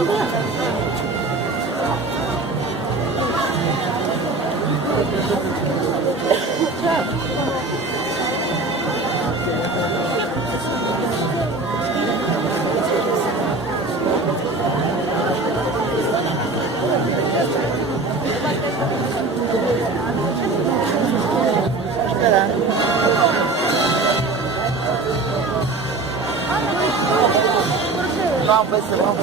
No, pues se va.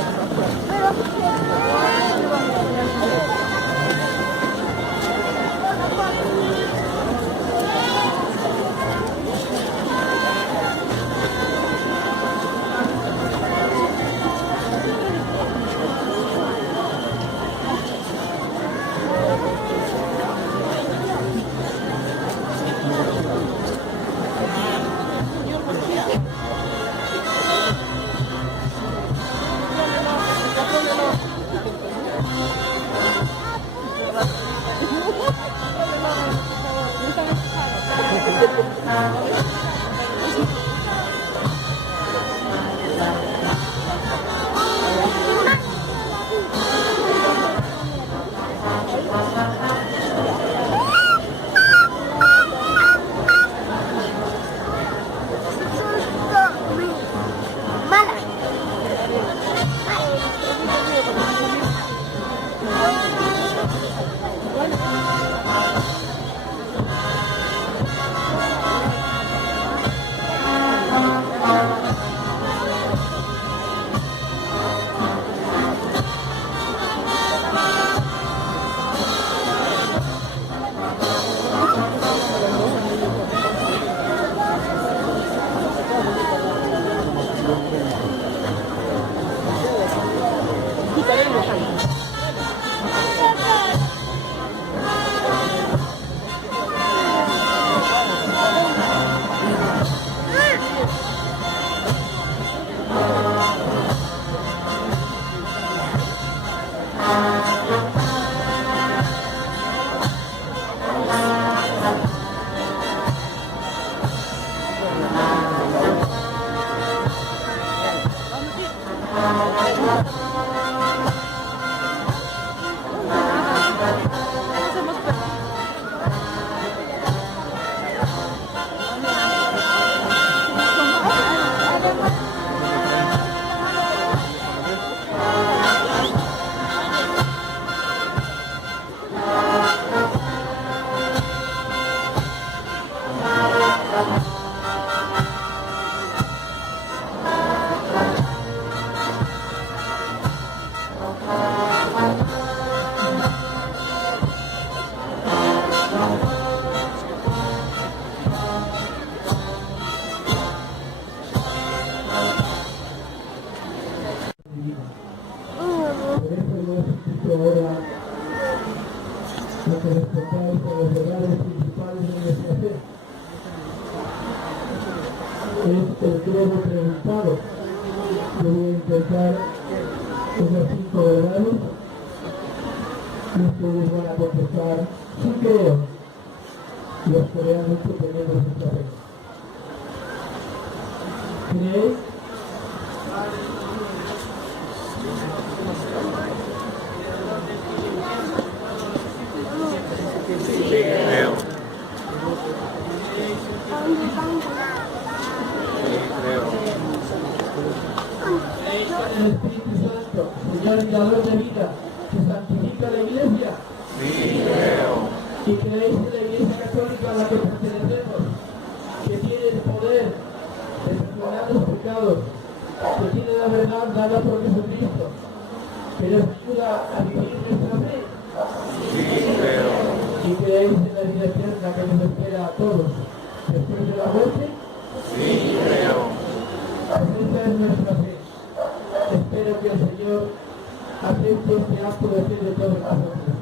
Lo que respondáis a los regalos principales de nuestra fe. Es el credo preguntado. Yo voy a intentar esos 5 regalos y ustedes van a contestar sí creo. Los que realmente tenemos nuestra fe. ¿Crees? El Espíritu Santo, Señor y dador de vida, que santifica la Iglesia. Sí, creo. Y creéis en la Iglesia Católica a la que pertenecemos, que tiene el poder de perdonar los pecados, que tiene la verdad dada por Jesucristo, que nos ayuda a vivir nuestra fe. Sí, creo. Y creéis en la vida eterna que nos espera a todos después de la muerte. Sí, creo. Esa es nuestra fe. Espero que el Señor acepte este acto de fe de todos nosotros.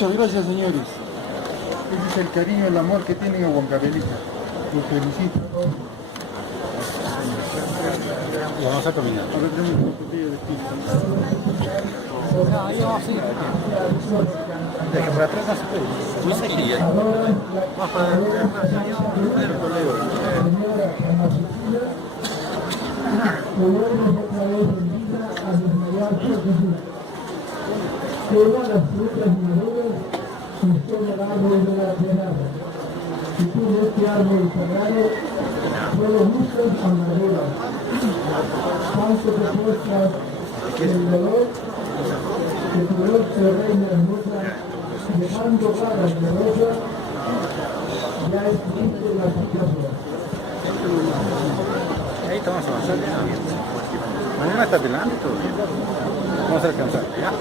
Muchas gracias, señores. Ese es el cariño, el amor que tienen a Huancavelica. Los felicito. Y vamos a caminar. Ahora tenemos una botella de pizza. De que para atrás no se puede. Muy seguido. Más para todas las frutas maduras son el árbol de la tierra. Si tú de este árbol sagrado, solo buscas amargura. Tanto te cuesta el dolor, que tu dolor se reina hermosa, dejando varas de rosa, ya es triste la situación. Ahí estamos avanzando. Mañana está pelando todo. Vamos a alcanzar. ¿Ya?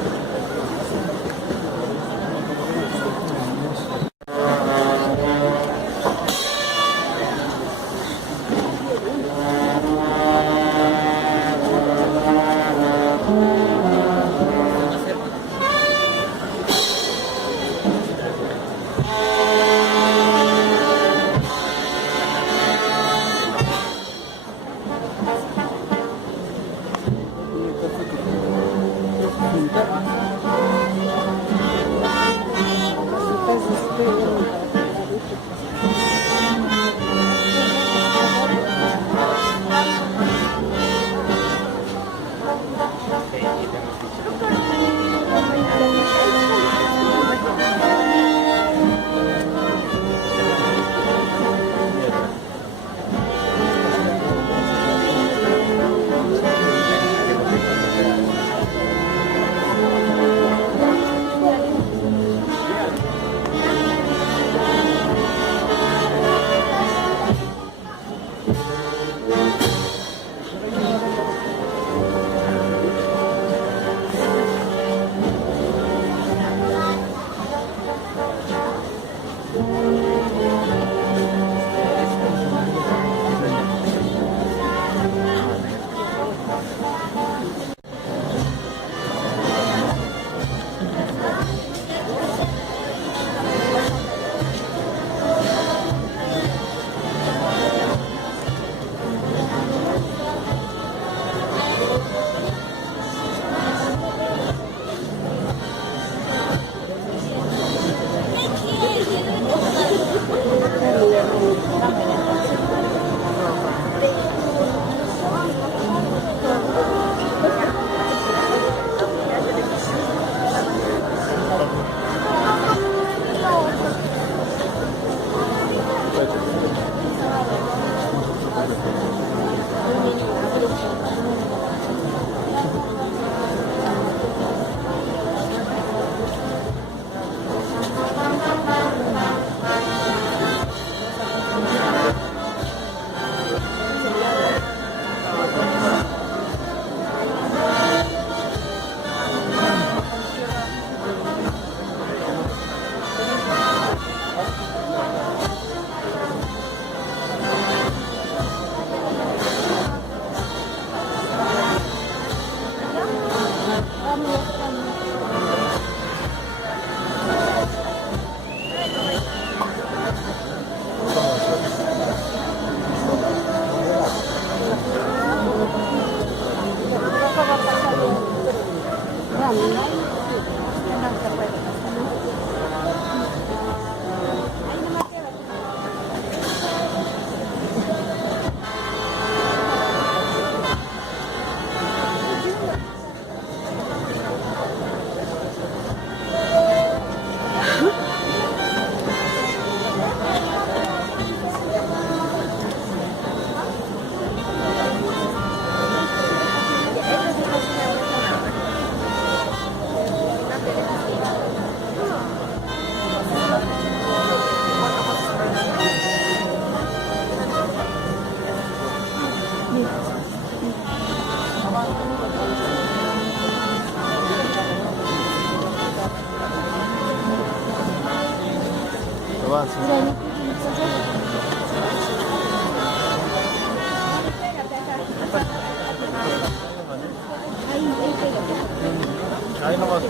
Ahí nomás.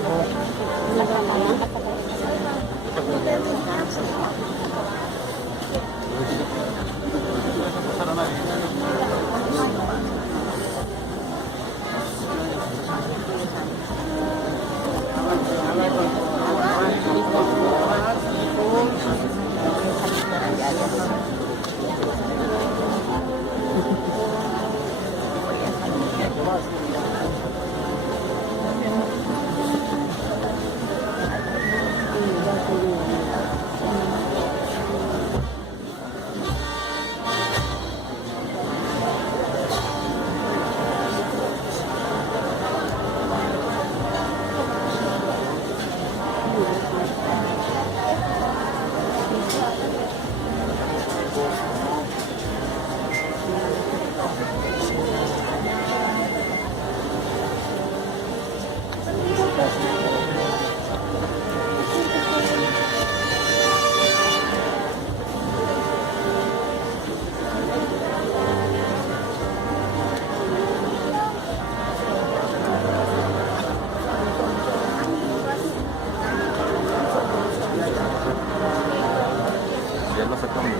Ya lo sacamos.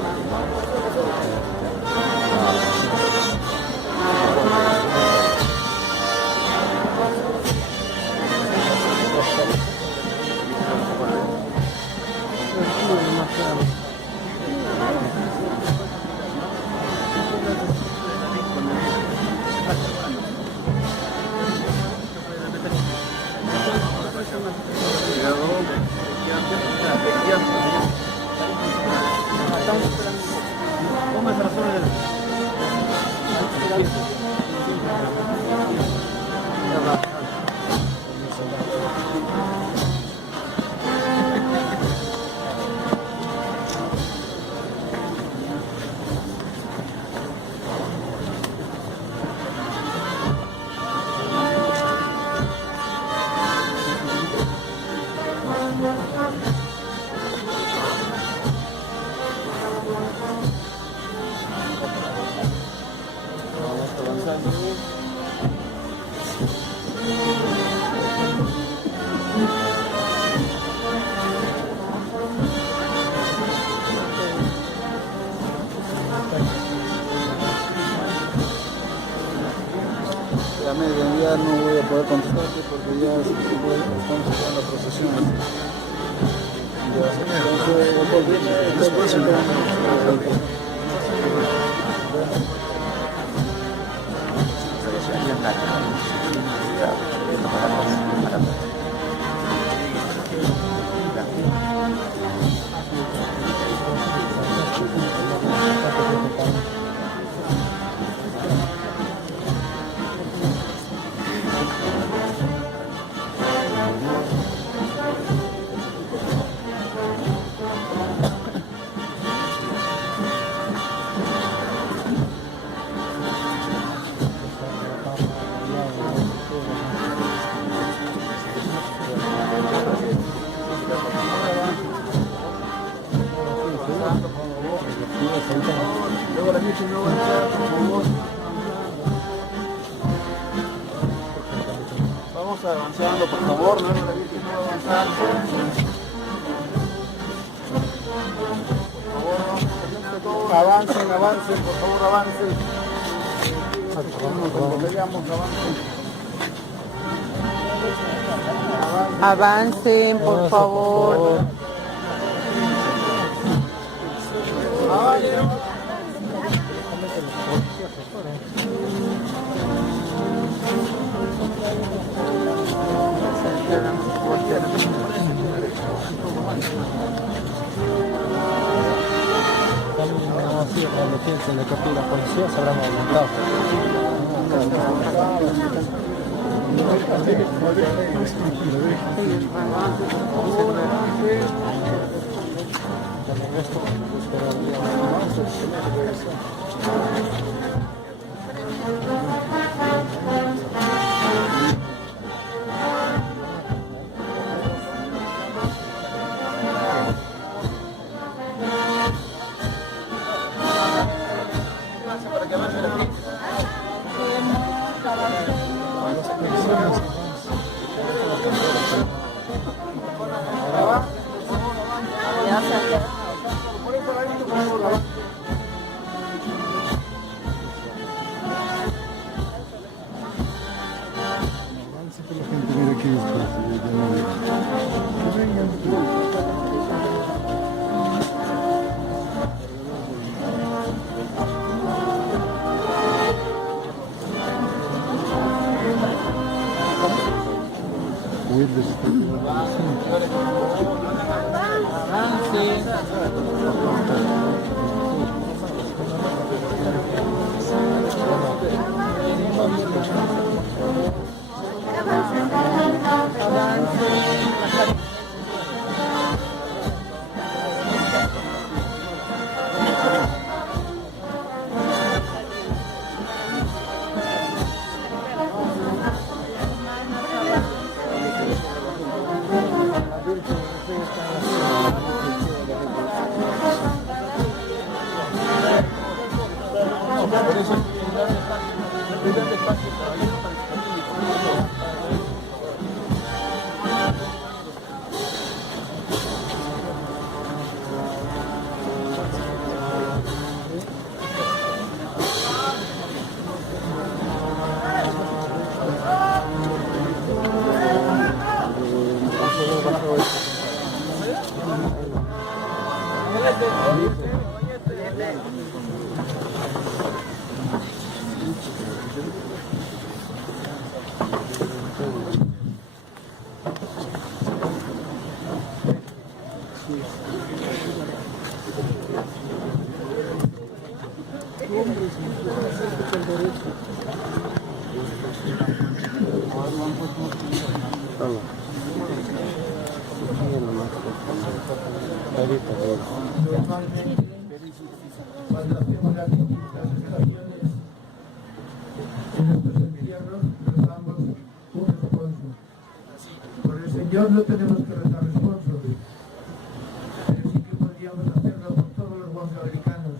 A mediodía no voy a poder contestarte porque ya estamos haciendo la procesión. Vamos avanzando, por favor, no avanzando. Por favor, avancen, por favor, avancen. Avancen, por favor. Cuando piensen de que la policía se habrán aumentado. huir de su Normalmente, cuando hacemos las distintas estaciones en nuestros entierros, rezamos un responso. Por el Señor no tenemos que rezar responsos, pero sí que podríamos hacerlo por todos los guancabricanos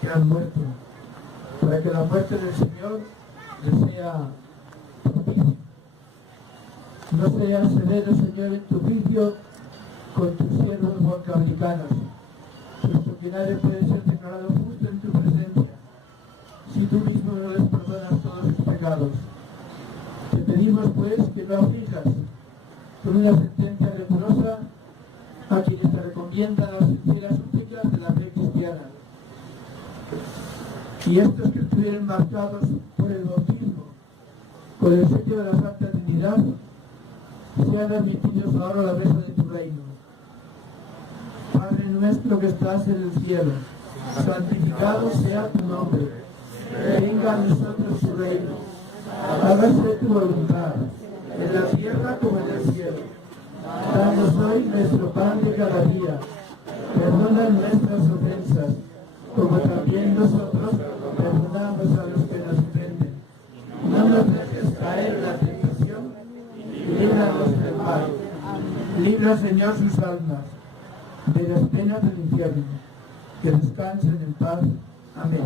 que han muerto, para que la muerte del Señor les sea propicia. No seas severo, Señor, en tu juicio con tus siervos guancabricanos, puesto que nadie puede ser declarado justo en tu presencia, si tú mismo no les perdonas todos sus pecados. Te pedimos, pues, que no aflijas con una sentencia rigurosa a quienes te recomiendan las sinceras súplicas de la fe cristiana. Y estos que estuvieron marcados por el bautismo, con el sello de la Santa Trinidad, sean admitidos ahora a la mesa de tu reino. Padre nuestro que estás en el cielo, santificado sea tu nombre. Venga a nosotros tu reino. Hágase tu voluntad, en la tierra como en el cielo. Danos hoy nuestro pan de cada día. Perdona nuestras ofensas, como también nosotros perdonamos a los que nos ofenden. No nos dejes caer en la tentación y líbranos del mal. Libra, Señor, sus almas de las penas del infierno, que descansen en paz. Amén.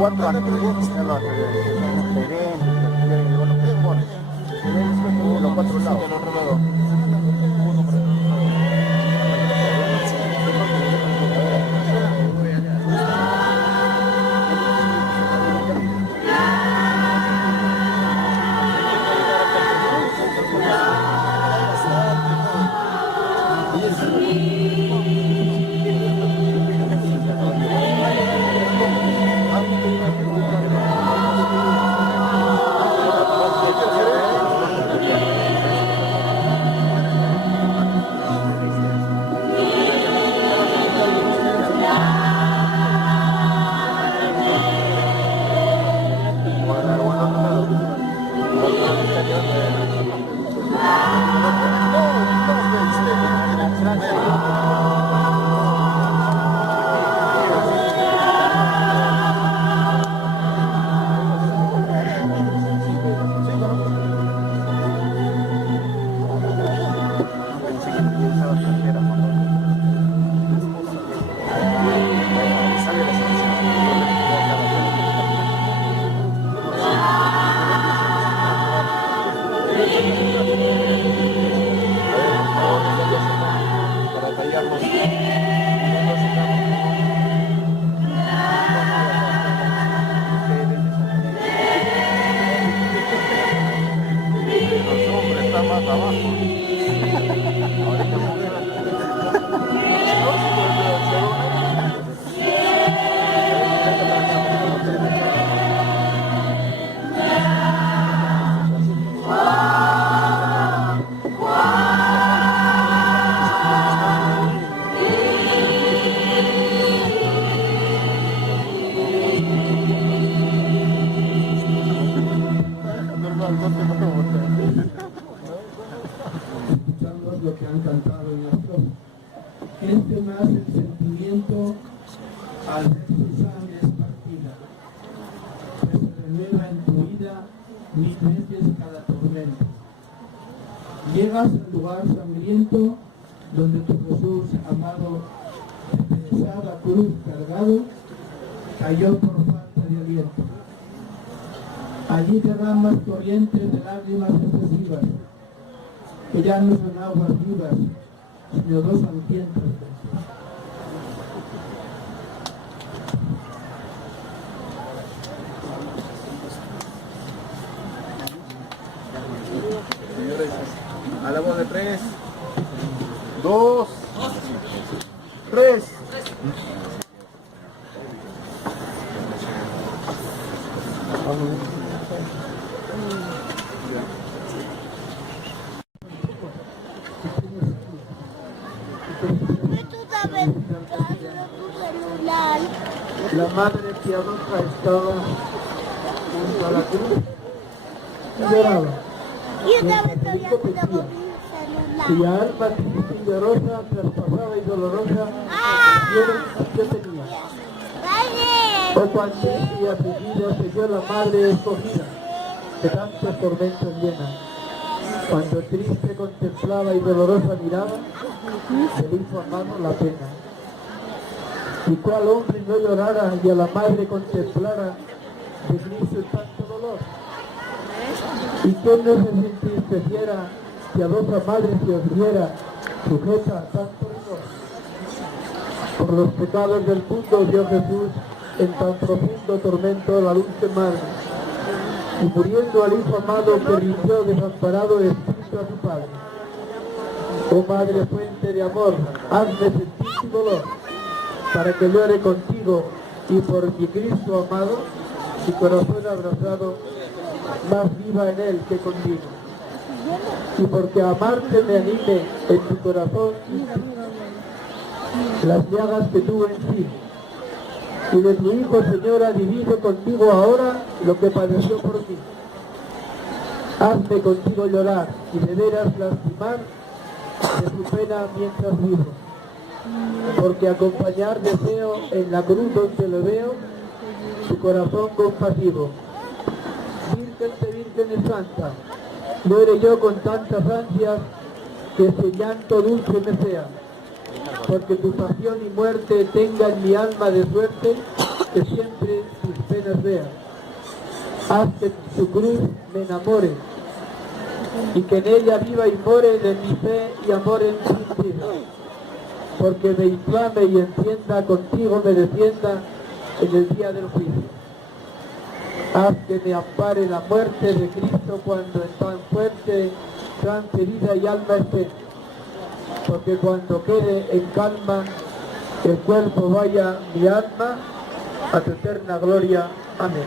4 años. Los 4 lados. Escuchamos lo que han cantado en las flores. Este más el sentimiento al ver tu sangre esparcida, pues se renueva en tu vida mil veces cada tormento. Llegas al lugar sangriento donde tu Jesús amado, de pesada cruz cargado, cayó por falta de aliento. Allí derramas corrientes de lágrimas excesivas, que ya no son aguas vivas, sino dos hambrientos. Señores, a la voz de 3, 2, 3. La madre piadosa estaba junto a la cruz y lloraba. Cuya alma triste y llorosa, traspasada y dolorosa, yo tenía. Oh, cuán triste y afligida se dio la madre escogida, que tantos tormentos llena. Cuando triste contemplaba y dolorosa miraba, se le hizo amado la pena. Y cuál hombre no llorara y a la madre contemplara de Cristo tanto dolor. Y quién no se entristeciera si a piadosa madre se os viera sujeta a tanto rigor. Por los pecados del mundo dio Jesús en tan profundo tormento a la dulce madre, y muriendo al hijo amado que rindió desamparado el espíritu a su padre. Oh madre fuente de amor, hazme sentir tu dolor, para que llore contigo y por mi Cristo amado, mi corazón abrazado, más viva en él que contigo. Y porque amarte me anime en tu corazón las llagas que tuvo en sí. Y de tu Hijo, Señora, divide contigo ahora lo que padeció por mí. Hazme contigo llorar y de veras lastimar de su pena mientras vivo. Porque acompañar deseo en la cruz donde lo veo, su corazón compasivo. Virgen de Vírgenes Santa, muere yo con tantas ansias que ese llanto dulce me sea, porque tu pasión y muerte tenga en mi alma de suerte que siempre tus penas apenas vea. Haz que su cruz me enamore y que en ella viva y more de mi fe y amor en sin vida. Porque me inflame y encienda, contigo me defienda en el día del juicio. Haz que me ampare la muerte de Cristo cuando en tan fuerte trance vida y alma esté. Porque cuando quede en calma el cuerpo vaya mi alma a tu eterna gloria. Amén.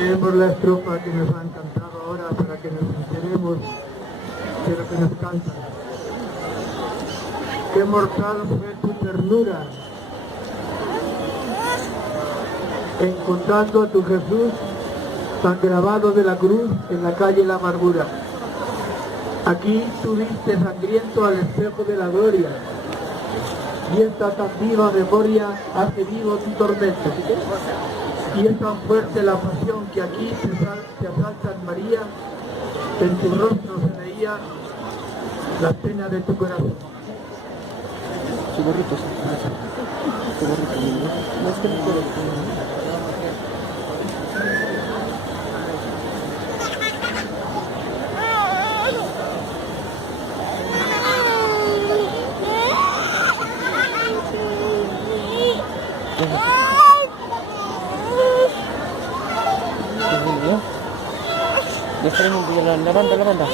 Leemos la estrofa que nos han cantado ahora para que nos enteremos de lo que nos cantan. Qué mortal fue tu ternura, encontrando a tu Jesús tan grabado de la cruz en la calle La Amargura. Aquí tuviste sangriento al espejo de la gloria, y esta tan viva memoria hace vivo tu tormento. Y es tan fuerte la pasión que aquí te asaltan, María, en tu rostro se veía la pena de tu corazón. La banda.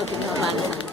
lo que mi mamá nos ha